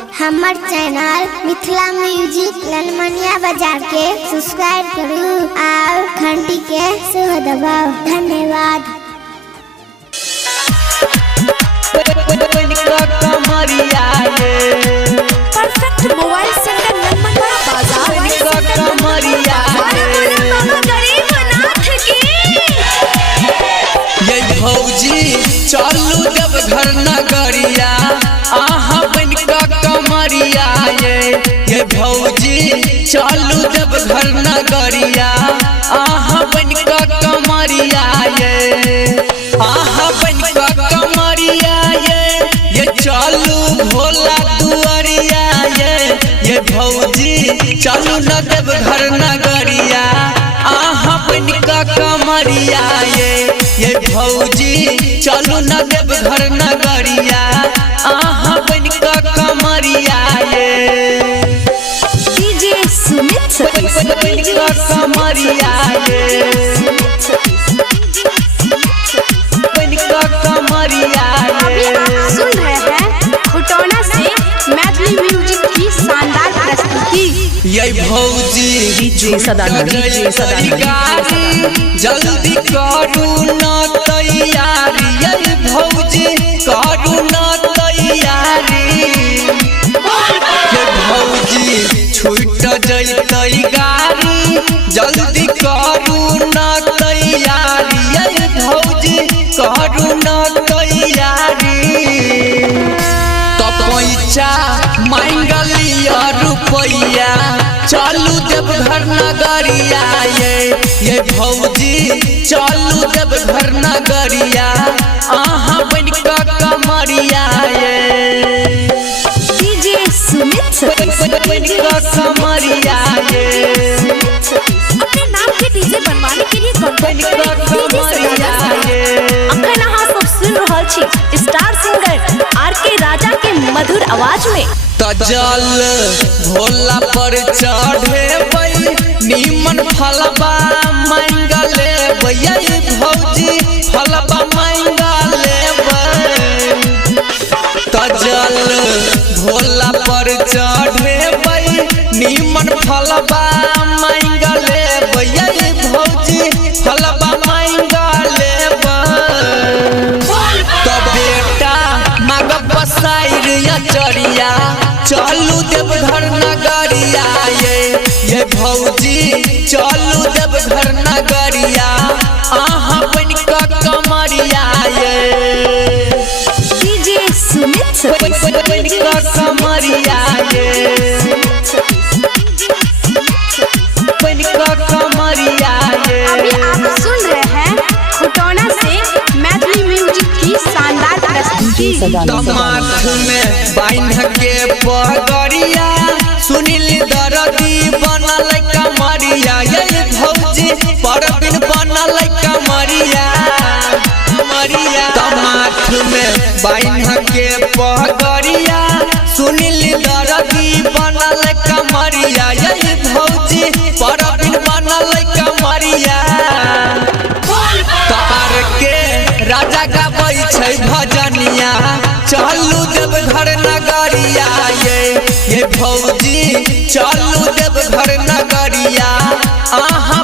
हमार channel Mithila music ललमनिया बाजार के सब्सक्राइब करू और घंटी के सेहो दबाओ। धन्यवाद। परफेक्ट मोबाइल सेंटर ललमनिया बाजार भौजी चलू जब घर नगरिया आहा बन का कमरिया ये भौजी चलू जब घर नगरिया आहा बन का कमरिया आहा बन का कमरिया ये चलू भोला दुआरिया ये भौजी चलू न जब घर नगरिया आहा बन का कमरिया ये भौजी चलू न देव घर नगरिया आहा बन का कमरिया डीजे सुमित बन का कमरिया बन का कमरिया। अभी आप सुन रहे हैं खुटौना से मैथिली म्यूजिक की शानदार प्रस्तुति। ये भौजी जल्दी करू न तैयारी ये भौजी करू न तैयारी ये भौजी छूट जैतै गाड़ी जल्दी करू न तैयारी ये भौजी करू न तैयारी तो पैसा मांग लिया रुपैया चलू देव घर नगरिया ये भौजी चलू देव घर नगरिया आहा बन का कमरिया डीजे सुमित बन का कमरिया अपने नाम के डीजे बनवाने के लिए सब सुन रहल छी स्टार सिंगर आर.के. राजा के मधुर आवाज में। तजल भोला पर चढ़े नीमन फलबा मांग लेबै भौजी फलबा मांग लेबै तजल भोला पर चढ़े नीमन फलबा मांग लेबै भौजी फलबा मांग लेबै तो बेटा मांग बसाइर चरिया चलू देव घर नगरिया ये भौजी चलू देव घर नगरिया आहा बन का कमरिया डीजे सुमित बन का कमरिया बन का कमरिया। अभी आप सुन रहे हैं खुटौना से मैथिली म्यूजिक की शानदार प्रस्तुति। माथ में बांध के पगड़िया सुनील दरदी बनल कमरिया ये भौजी परबिन बनल कमरिया माथ में बांध के पगड़िया सुनील दरदी बनल कमरिया ये भौजी परबिन बनल कमरिया तार के राजा गाबै छै भजनिया चलू देव घर नगरिया ये भौजी चलू देव घर नगरिया आहा